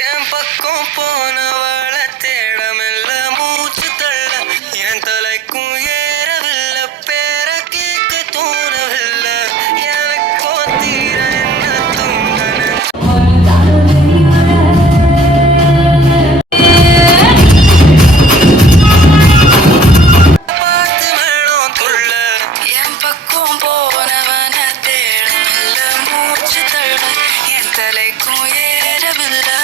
என் பக்கம் போனவள தேடமில்ல மூச்சு தள்ள என் தலைக்கும் ஏறவில்லை பேர கேட்க தோணவில்லை எனக்கோ தீர என்ன துங்கன பார்த்து வேணும் துள்ள என் பக்கம் போனவன தேடமில்ல மூச்சு தள்ள என் தலைக்கும் ஏறவில்லை